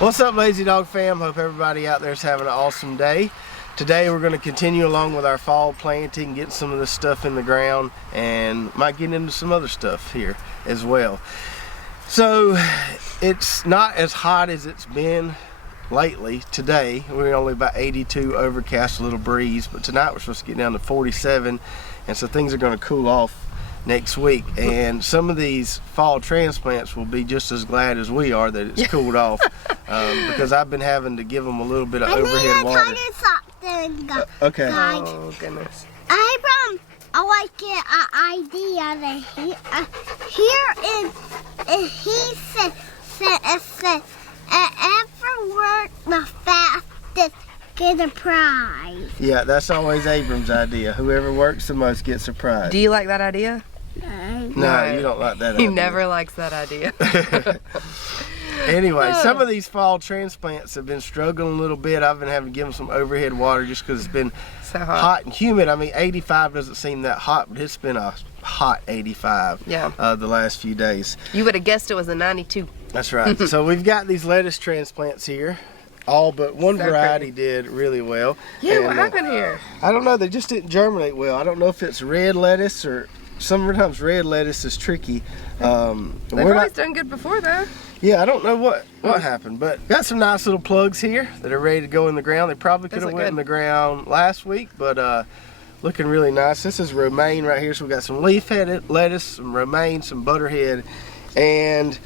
What's up, Lazy Dog fam? Hope everybody out there is having an awesome day. Today we're going to continue along with our fall planting, get some of this stuff in the ground, and might get into some other stuff here as well. So it's not as hot as it's been lately. Today we're only about 82, overcast, a little breeze, but tonight we're supposed to get down to 47, and so things are going to cool off next week, and some of these fall transplants will be just as glad as we are that it's cooled off, because I've been having to give them a little bit of overhead water. Okay. Oh goodness. I like an idea that he said ever work the fastest get a prize. Yeah, that's always Abram's idea. Whoever works the most gets a prize. Do you like that idea? No, you don't like that He idea. never likes that idea. Anyway, some of these fall transplants have been struggling a little bit. I've been having to give them some overhead water just because it's been so hot and humid. I mean, 85 doesn't seem that hot, but it's been a hot 85 the last few days. You would have guessed it was a 92. That's right. So we've got these lettuce transplants here. All but one variety did really well. Yeah, and, what happened here? I don't know, they just didn't germinate well. I don't know if it's red lettuce or sometimes red lettuce is tricky. They've always done good before though. Yeah, I don't know what happened, but got some nice little plugs here that are ready to go in the ground. They probably could have went in the ground last week, but looking really nice. This is romaine right here, so we got some leaf-headed lettuce, some romaine, some butterhead, and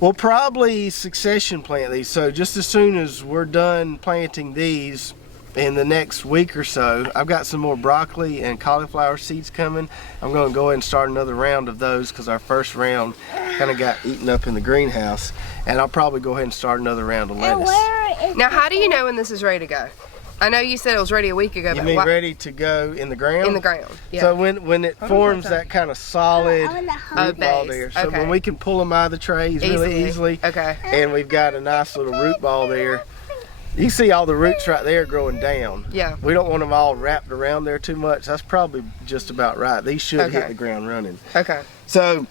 we'll probably succession plant these. So just as soon as we're done planting these in the next week or so, I've got some more broccoli and cauliflower seeds coming. I'm going to go ahead and start another round of those because our first round kind of got eaten up in the greenhouse, and I'll probably go ahead and start another round of lettuce. Now, how do you know when this is ready to go? I know you said it was ready a week ago. You mean ready to go in the ground? In the ground, yeah. So when it forms that kind of solid root ball base. there. So when we can pull them out of the trays really easily. Okay. And we've got a nice little root ball there. You see all the roots right there growing down. Yeah. We don't want them all wrapped around there too much. That's probably just about right. These should hit the ground running. Okay. So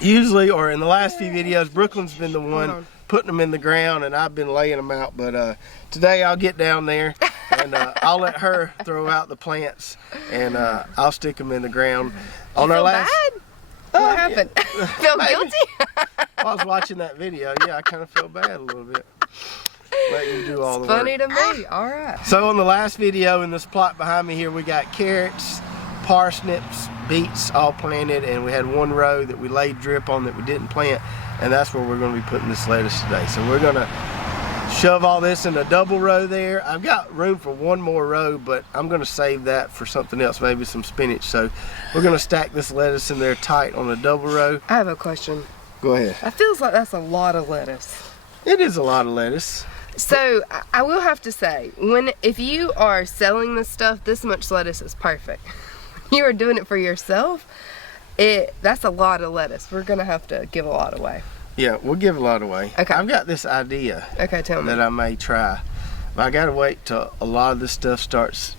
usually, or in the last few videos, Brooklyn's been the one putting them in the ground and I've been laying them out. But today I'll get down there and I'll let her throw out the plants, and I'll stick them in the ground. On our last. Bad? What happened? Feel guilty? I was watching that video. Yeah, I kind of feel bad a little bit. Let you do all the Funny work. to me. All right. So on the last video, in this plot behind me here, we got carrots, parsnips, beets all planted, and we had one row that we laid drip on that we didn't plant, and that's where we're going to be putting this lettuce today. So we're going to shove all this in a double row there. I've got room for one more row, but I'm going to save that for something else, maybe some spinach. So we're going to stack this lettuce in there tight on a double row. I have a question. Go ahead. It feels like that's a lot of lettuce. It is a lot of lettuce. So I will have to say, if you are selling this stuff, this much lettuce is perfect. You are doing it for yourself, that's a lot of lettuce. We're gonna have to give a lot away. Yeah, we'll give a lot away. Okay. I've got this idea. Okay, tell me. That I may try. But I gotta wait till a lot of this stuff starts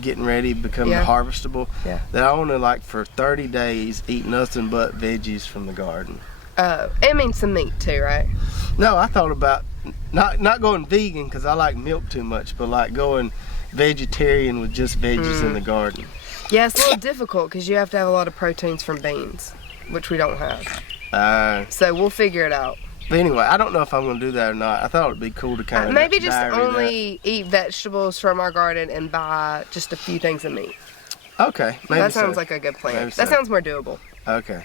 getting ready, becoming harvestable. Yeah. That I want to, like, for 30 days eat nothing but veggies from the garden. I mean some meat too, right? No, I thought about not going vegan because I like milk too much, but like going vegetarian with just veggies in the garden. Yeah, it's a little difficult because you have to have a lot of proteins from beans, which we don't have. So we'll figure it out. But anyway, I don't know if I'm going to do that or not. I thought it would be cool to kind of maybe just only eat vegetables from our garden and buy just a few things of meat. Okay, maybe that sounds like a good plan. Maybe that sounds more doable. Okay.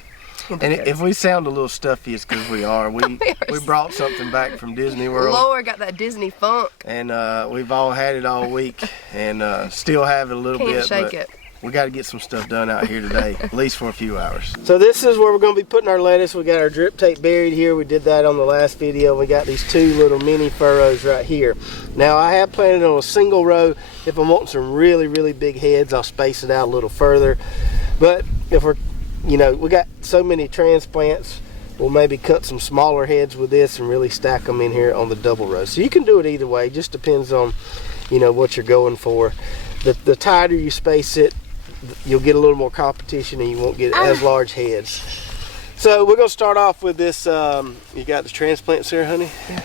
And if we sound a little stuffy, it's because we are. We brought something back from Disney World. Lord got that Disney funk. And we've all had it all week and still have it a little bit. Can't shake it. We got to get some stuff done out here today, at least for a few hours. So this is where we're going to be putting our lettuce. We got our drip tape buried here. We did that on the last video. We got these two little mini furrows right here. Now I have planted on a single row. If I'm wanting some really, really big heads, I'll space it out a little further. But if we're, we got so many transplants, we'll maybe cut some smaller heads with this and really stack them in here on the double row. So you can do it either way. Just depends on, what you're going for. The tighter you space it, you'll get a little more competition and you won't get as large heads. So we're going to start off with this. You got the transplants there, honey? Yeah.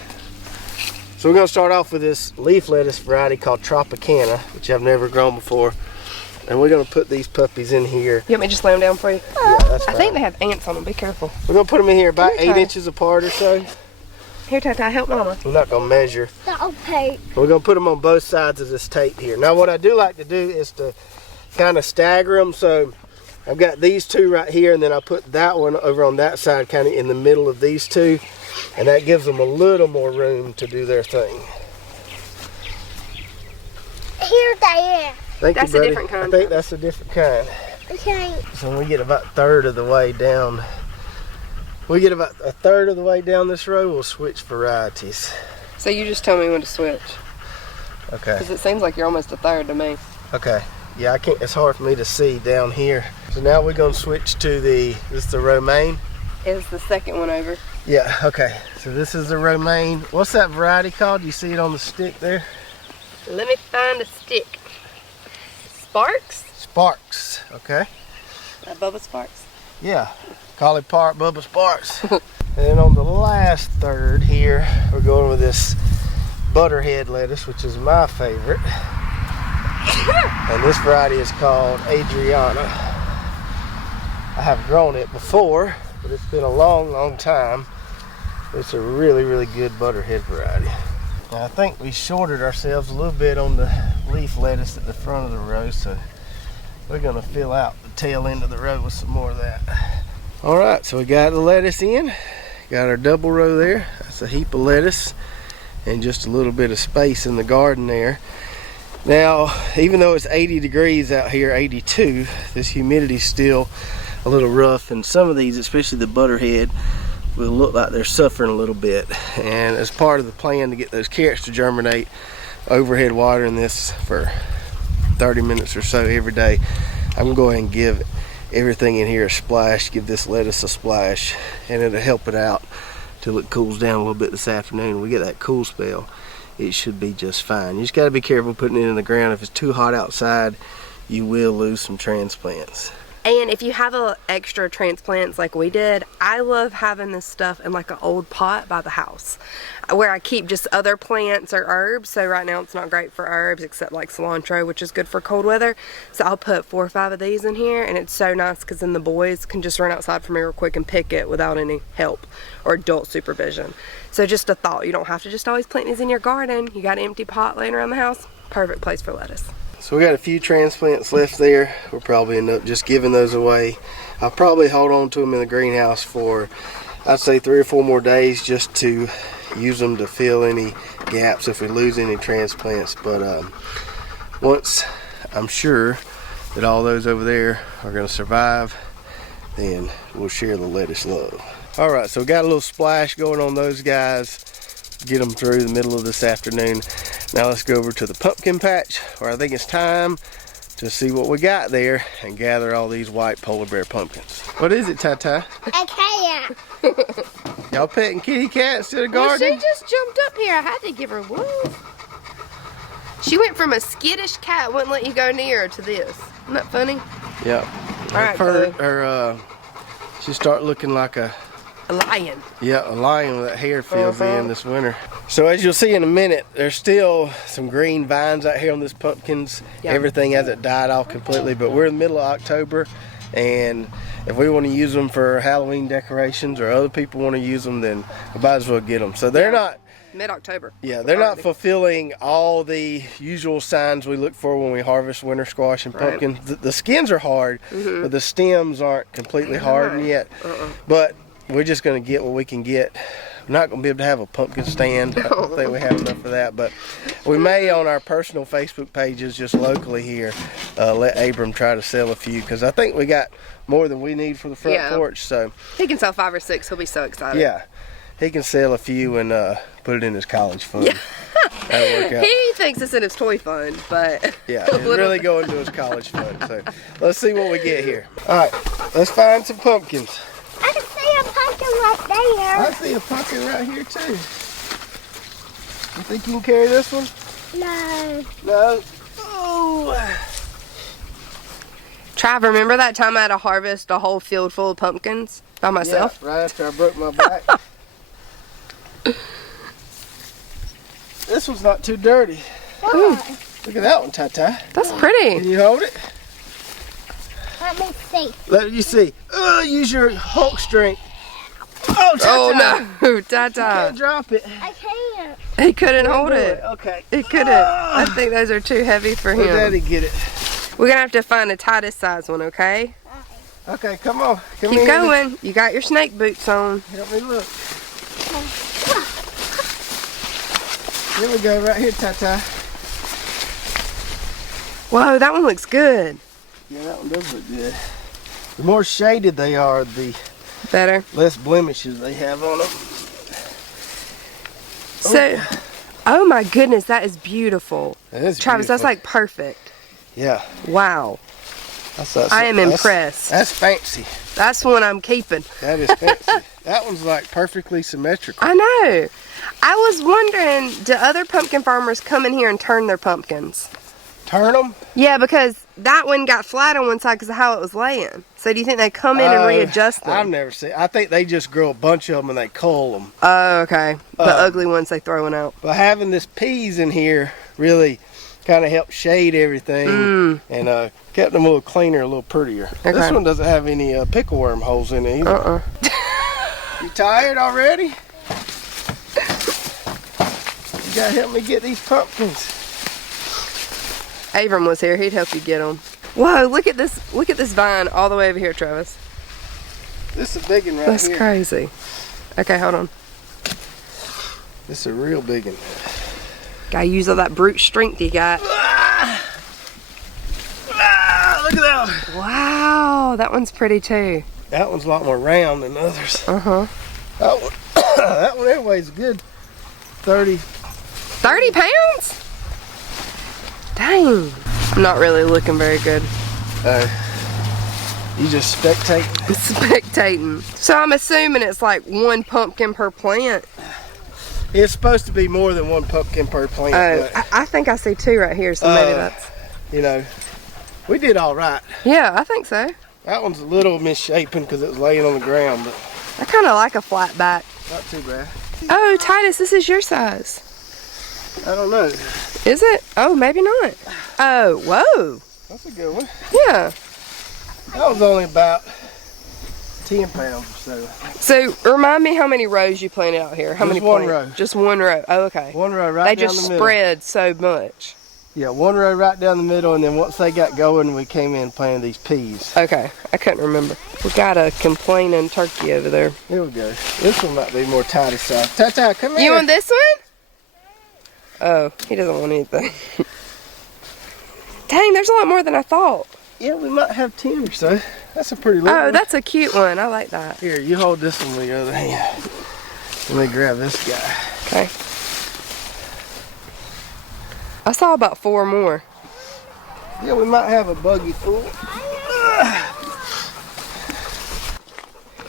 So we're gonna start off with this leaf lettuce variety called Tropicana, which I've never grown before. And we're gonna put these puppies in here. You want me to just lay them down for you? Yeah, that's fine. I think they have ants on them. Be careful. We're gonna put them in here about Here, 8 inches apart or so. Here, Tata, help Mama. We're not gonna measure. Okay. We're gonna put them on both sides of this tape here. Now what I do like to do is to kind of stagger them. So I've got these two right here, and then I put that one over on that side, kind of in the middle of these two. And that gives them a little more room to do their thing. Here they are. Thank That's you, a buddy. different kind. I think that's a different kind. Okay. So when we get about a third of the way down, this row, we'll switch varieties. So you just tell me when to switch. Okay. Because it seems like you're almost a third to me. Okay. Yeah, I can't. It's hard for me to see down here. So now we're gonna switch to this is the romaine. Is the second one over? Yeah. Okay. So this is the romaine. What's that variety called? You see it on the stick there? Let me find a stick. Sparks? Sparks. Okay. Bubba Sparks. Yeah. Collie Park, Bubba Sparks. And then on the last third here, we're going with this butterhead lettuce, which is my favorite. And this variety is called Adriana. I have grown it before, but it's been a long, long time. It's a really, really good butterhead variety. Now, I think we shorted ourselves a little bit on the leaf lettuce at the front of the row, so we're gonna fill out the tail end of the row with some more of that. All right, so we got the lettuce in, got our double row there. That's a heap of lettuce and just a little bit of space in the garden there. Now, even though it's 80 degrees out here, 82, this humidity's still a little rough, and some of these, especially the butterhead, will look like they're suffering a little bit. And as part of the plan to get those carrots to germinate, overhead watering this for 30 minutes or so every day. I'm gonna go ahead and give everything in here a splash, give this lettuce a splash, and it'll help it out till it cools down a little bit this afternoon. When we get that cool spell, it should be just fine. You just gotta be careful putting it in the ground. If it's too hot outside, you will lose some transplants. And if you have extra transplants like we did, I love having this stuff in like an old pot by the house where I keep just other plants or herbs. So right now it's not great for herbs except like cilantro, which is good for cold weather. So I'll put 4 or 5 of these in here, and it's so nice because then the boys can just run outside for me real quick and pick it without any help or adult supervision. So just a thought, you don't have to just always plant these in your garden. You got an empty pot laying around the house, perfect place for lettuce. So we got a few transplants left there. We'll probably end up just giving those away. I'll probably hold on to them in the greenhouse for, I'd say, 3 or 4 more days just to use them to fill any gaps if we lose any transplants. But once I'm sure that all those over there are going to survive, then we'll share the lettuce love. All right, so we got a little splash going on those guys. Get them through the middle of this afternoon. Now let's go over to the pumpkin patch, where I think it's time to see what we got there and gather all these white polar bear pumpkins. What is it, Tata? A cat. Y'all petting kitty cat instead of Well, gardening? she just jumped up here. I had to give her love. She went from a skittish cat wouldn't let you go near her to this. Isn't that funny? Yep. All right, Chloe. She start looking like a lion. Yeah, a lion with that hair fills in this winter. So as you'll see in a minute, there's still some green vines out here on this pumpkins. Yep. Everything hasn't died off completely, but we're in the middle of October, and if we want to use them for Halloween decorations or other people want to use them, then we might as well get them. So they're not Mid-October. Yeah, they're not fulfilling all the usual signs we look for when we harvest winter squash and pumpkins. The skins are hard, but the stems aren't completely hardened yet. But we're just going to get what we can get. We're not going to be able to have a pumpkin stand. I don't think we have enough for that. But we may, on our personal Facebook pages, just locally here, let Abram try to sell a few. Because I think we got more than we need for the front porch. So he can sell 5 or 6. He'll be so excited. Yeah. He can sell a few and put it in his college fund. Yeah. That'll work out. He thinks it's in his toy fund, but yeah, it's really going to his college fund. So let's see what we get here. All right, let's find some pumpkins. I can see a pumpkin right there. I see a pumpkin right here too. You think you can carry this one? No. No. Oh. Trav, remember that time I had to harvest a whole field full of pumpkins by myself? Yeah, right after I broke my back. This one's not too dirty. Ooh, Look at that one, Tata. that's Can pretty. you hold it? Let me see. Let you see. Use your Hulk strength. Oh, Tata. Oh no, You Tata. can't drop it. I can't. He couldn't hold it. Okay. He couldn't. I think those are too heavy for Let him. Daddy get it. We're gonna have to find a tightest size one, okay? Okay, come on. Come Keep here. going. You got your snake boots on. Help me look. Here we go, right here, Tata. Whoa, that one looks good. Yeah, that one does look good. The more shaded they are, the Better. less blemishes they have on them. So, oh my goodness, that is beautiful. That is Travis, that's beautiful. like perfect. Yeah. Wow. I am impressed. That's fancy. That's one I'm keeping. That is fancy. That one's like perfectly symmetrical. I know. I was wondering, do other pumpkin farmers come in here and turn their pumpkins? Turn them? Yeah, because that one got flat on one side because of how it was laying. So do you think they come in and readjust them? I've never seen. I think they just grow a bunch of them and they cull them. Oh, okay. The ugly ones they throwing out. But having this peas in here really kind of helped shade everything and kept them a little cleaner, a little prettier. Okay. This one doesn't have any pickle worm holes in it either. You tired already? You gotta help me get these pumpkins. Abram was here. He'd help you get them. Whoa, look at this. Look at this vine all the way over here, Travis. This is a big one right That's here. crazy. Okay, hold on. This is a real big one. Gotta use all that brute strength you got. Look at that one. Wow, that one's pretty too. That one's a lot more round than others. Uh-huh. That one, that one there weighs a good 30. 30 pounds? Dang. I'm not really looking very good. You just spectate. Spectating. So I'm assuming it's like one pumpkin per plant. It's supposed to be more than one pumpkin per plant. Oh, But, I think I see two right here, so maybe that's... you know, we did all right. Yeah, I think so. That one's a little misshapen because it was laying on the ground, but I kind of like a flat back. not too bad. Oh, Titus, this is your size. I don't know. Is it? Oh, maybe not. Oh, whoa. That's a good one. Yeah. That was only about 10 pounds or so. So, remind me how many rows you planted out here. How Just many one plants? row. Just one row. Oh, okay. One row right They down just the middle. spread so much. Yeah, one row right down the middle, and then once they got going, we came in and planted these peas. Okay, I couldn't remember. We got a complaining turkey over there. Here we go. This one might be more tidy size. Tata, come here. You want this one? Oh, he doesn't want anything. Dang, there's a lot more than I thought. Yeah, we might have 10 or so. That's a pretty little Oh, one. that's a cute one. I like that. Here, you hold this one with your other hand. Let me grab this guy. Okay. I saw about 4 more. Yeah, we might have a buggy full.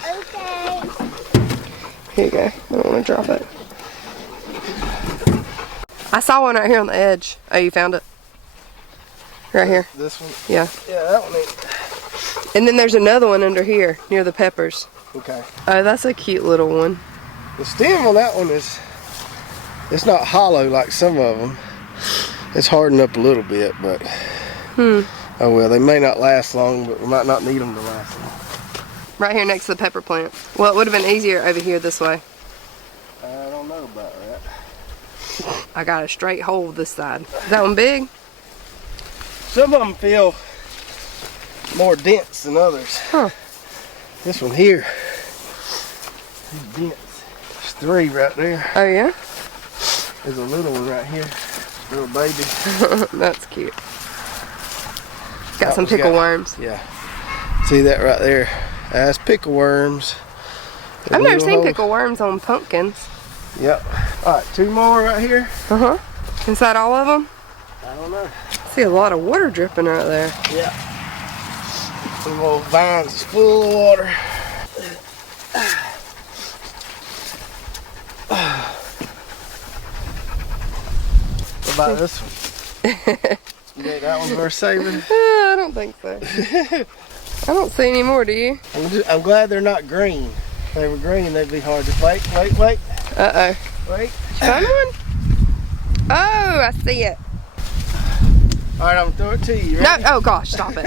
Okay. Here you go. I don't want to drop it. I saw one right here on the edge. Oh, you found it? Right here. This one? Yeah. Yeah, that one ain't. And then there's another one under here near the peppers. Okay. Oh, that's a cute little one. The stem on that one is, it's not hollow like some of them. It's hardened up a little bit, but oh well, they may not last long, but we might not need them to last long. Right here next to the pepper plant. Well, it would have been easier over here this way. I don't know about that. I got a straight hole this side. Is that one big? Some of them feel more dense than others. Huh. This one here is dense. There's 3 right there. Oh, yeah? There's a little one right here. Little baby. That's cute. Got That some one's pickle got- worms. Yeah. See that right there? That's pickle worms. I've never seen Little pickle worms on pumpkins. hole. Yep. All right, 2 more right here. Uh-huh. Is that all of them? I don't know. I see a lot of water dripping right there. Yeah. Some old vines is full of water. What about this one? You think that one's worth saving? I don't think so. I don't see any more, do you? I'm glad they're not green. If they were green, they'd be hard to. Wait. Uh-oh. Wait. Found one? I see it. All right, I'm gonna throw it to you. No, Ready? oh gosh, stop it.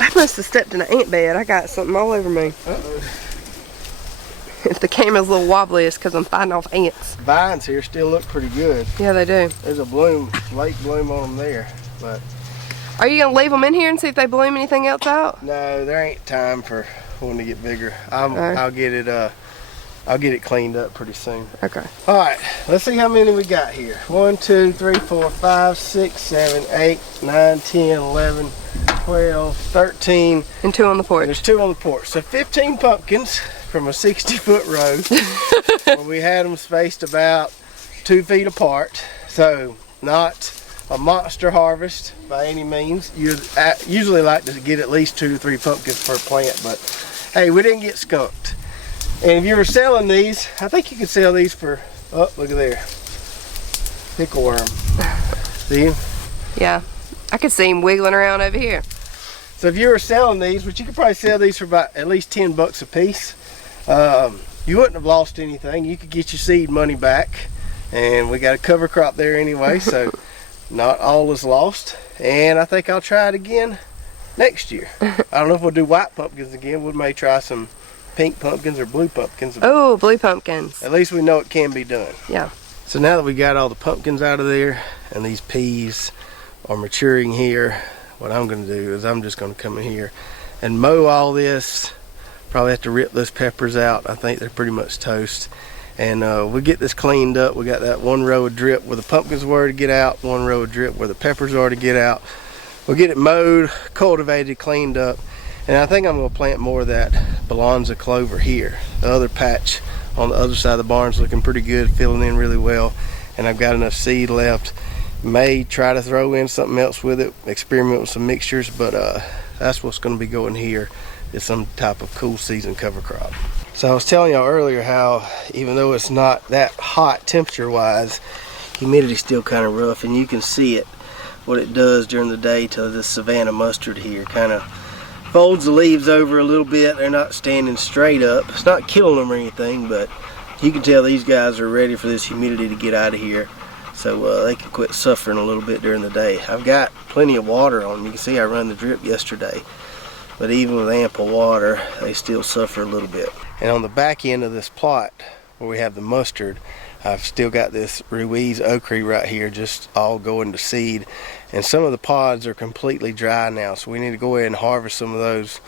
I must have stepped in an ant bed. I got something all over me. Uh-oh. If the camera's a little wobbly, it's because I'm fighting off ants. Vines here still look pretty good. Yeah, they do. There's a bloom, late bloom on them there, but Are you gonna leave them in here and see if they bloom anything else out? no, there ain't time for one to get bigger. Alright. I'll get it cleaned up pretty soon. Okay. All right, let's see how many we got here. 1, 2, 3, 4, 5, 6, 7, 8, 9, 10, 11, 12, 13. And 2 on the porch. There's 2 on the porch. So 15 pumpkins from a 60-foot row. Where we had them spaced about 2 feet apart. So not a monster harvest by any means. You usually like to get at least 2 to 3 pumpkins per plant, but hey, we didn't get skunked. And if you were selling these, I think you could sell these for, oh, look at there. Pickle worm. See him? Yeah. I could see him wiggling around over here. So if you were selling these, which you could probably sell these for about at least 10 bucks a piece, you wouldn't have lost anything. You could get your seed money back. And we got a cover crop there anyway, so not all is lost. And I think I'll try it again next year. I don't know if we'll do white pumpkins again. We may try some pink pumpkins or blue pumpkins. Oh, blue pumpkins. At least we know it can be done. Yeah. So now that we got all the pumpkins out of there and these peas are maturing here, what I'm going to do is I'm just going to come in here and mow all this. Probably have to rip those peppers out. I think they're pretty much toast. And we'll get this cleaned up. We got that 1 row of drip where the pumpkins were to get out, 1 row of drip where the peppers are to get out. We'll get it mowed, cultivated, cleaned up. And I think I'm going to plant more of that Balanza clover here. The other patch on the other side of the barn's looking pretty good, filling in really well. And I've got enough seed left. May try to throw in something else with it, experiment with some mixtures, but that's what's going to be going here, is some type of cool season cover crop. So I was telling y'all earlier how even though it's not that hot temperature wise, humidity's still kind of rough, and you can see it, what it does during the day to this Savannah mustard here. Kind of folds the leaves over a little bit. They're not standing straight up. It's not killing them or anything, but you can tell these guys are ready for this humidity to get out of here, so they can quit suffering a little bit during the day. I've got plenty of water on them. You can see I run the drip yesterday, but even with ample water, they still suffer a little bit. And on the back end of this plot where we have the mustard, I've still got this Ruiz ochre right here, just all going to seed. And some of the pods are completely dry now, so we need to go ahead and harvest some of those,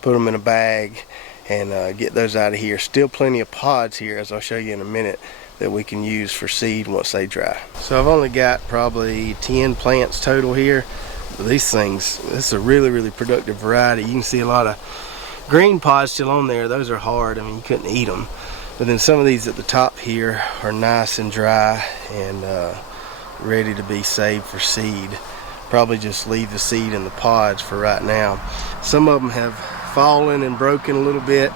put them in a bag, and get those out of here. Still plenty of pods here, as I'll show you in a minute, that we can use for seed once they dry. So I've only got probably 10 plants total here. But these things, this is a really, really productive variety. You can see a lot of green pods still on there. Those are hard. I mean, you couldn't eat them. But then some of these at the top here are nice and dry and ready to be saved for seed. Probably just leave the seed in the pods for right now. Some of them have fallen and broken a little bit,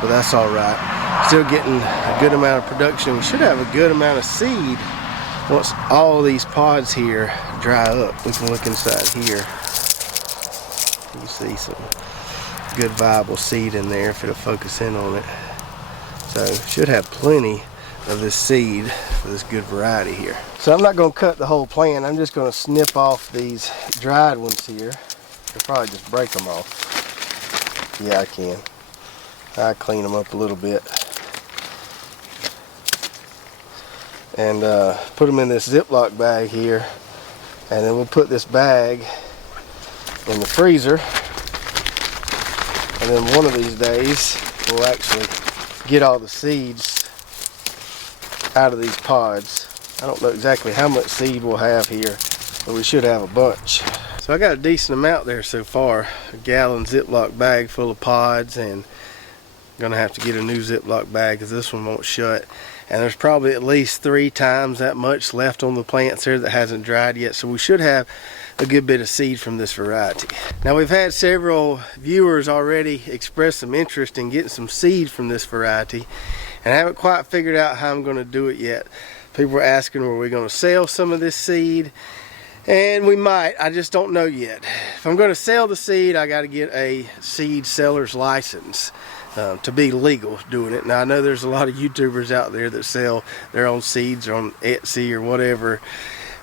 but that's all right. Still getting a good amount of production. We should have a good amount of seed once all of these pods here dry up. We can look inside here. You can see some good viable seed in there if it'll focus in on it. So should have plenty of this seed for this good variety here. So I'm not going to cut the whole plant. I'm just going to snip off these dried ones here. I'll probably just break them off. Yeah, I can. I clean them up a little bit. And put them in this Ziploc bag here. And then we'll put this bag in the freezer. And then one of these days, we'll actually get all the seeds out of these pods. I don't know exactly how much seed we'll have here, but we should have a bunch. So I got a decent amount there so far. A gallon Ziploc bag full of pods, and I'm gonna have to get a new Ziploc bag because this one won't shut. And there's probably at least 3 times that much left on the plants there that hasn't dried yet, so we should have a good bit of seed from this variety. Now we've had several viewers already express some interest in getting some seed from this variety, and I haven't quite figured out how I'm going to do it yet. People were asking, were we going to sell some of this seed? And we might. I just don't know yet. If I'm going to sell the seed, I got to get a seed seller's license. to be legal doing it. Now I know there's a lot of YouTubers out there that sell their own seeds on Etsy or whatever,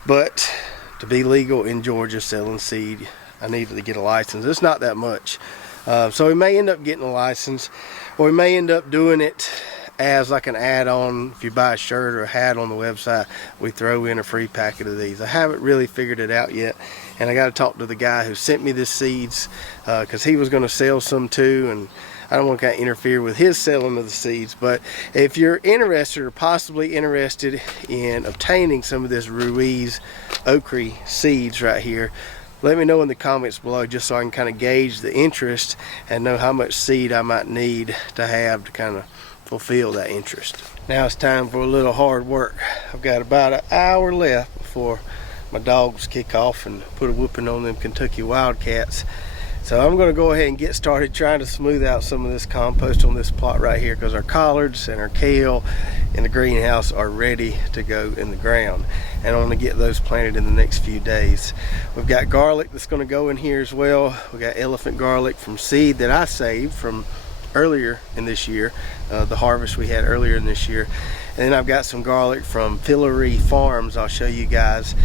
but to be legal in Georgia selling seed, I needed to get a license. It's not that much. So we may end up getting a license, or we may end up doing it as like an add-on. If you buy a shirt or a hat on the website, we throw in a free packet of these. I haven't really figured it out yet, and I got to talk to the guy who sent me these seeds, because he was going to sell some too, and I don't want to kind of interfere with his selling of the seeds. But if you're interested or possibly interested in obtaining some of this Ruiz ochre seeds right here, let me know in the comments below, just so I can kind of gauge the interest and know how much seed I might need to have to kind of fulfill that interest. Now it's time for a little hard work. I've got about an hour left before my dogs kick off and put a whooping on them Kentucky Wildcats. So I'm going to go ahead and get started trying to smooth out some of this compost on this plot right here, because our collards and our kale in the greenhouse are ready to go in the ground, and I want to get those planted in the next few days. We've got garlic that's going to go in here as well. We got elephant garlic from seed that I saved from earlier in this year, the harvest we had earlier in this year. And then I've got some garlic from Fillery Farms. I'll show you guys.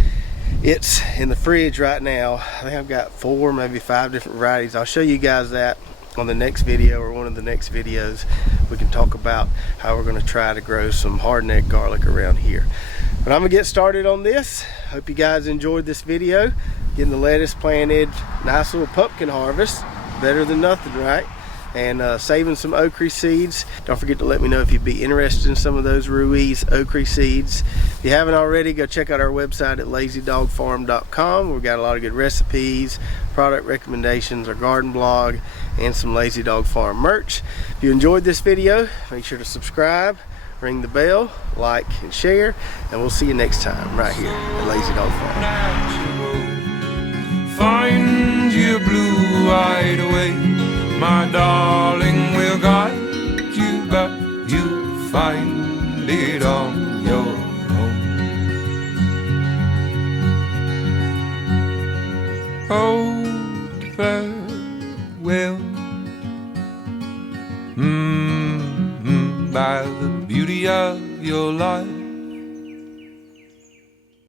It's in the fridge right now. I think I've got 4, maybe 5 different varieties. I'll show you guys that on the next video, or one of the next videos. We can talk about how we're going to try to grow some hardneck garlic around here. But I'm gonna get started on this. Hope you guys enjoyed this video. Getting the lettuce planted, nice little pumpkin harvest, better than nothing, right? And saving some ochre seeds. Don't forget to let me know if you'd be interested in some of those Ruiz ochre seeds. If you haven't already, go check out our website at lazydogfarm.com. We've got a lot of good recipes, product recommendations, our garden blog, and some Lazy Dog Farm merch. If you enjoyed this video, make sure to subscribe, ring the bell, like and share, and we'll see you next time right here at Lazy Dog Farm. Find your blue-eyed way, my darling, we'll guide you back. You'll find it on your own. Oh, farewell. By the beauty of your life,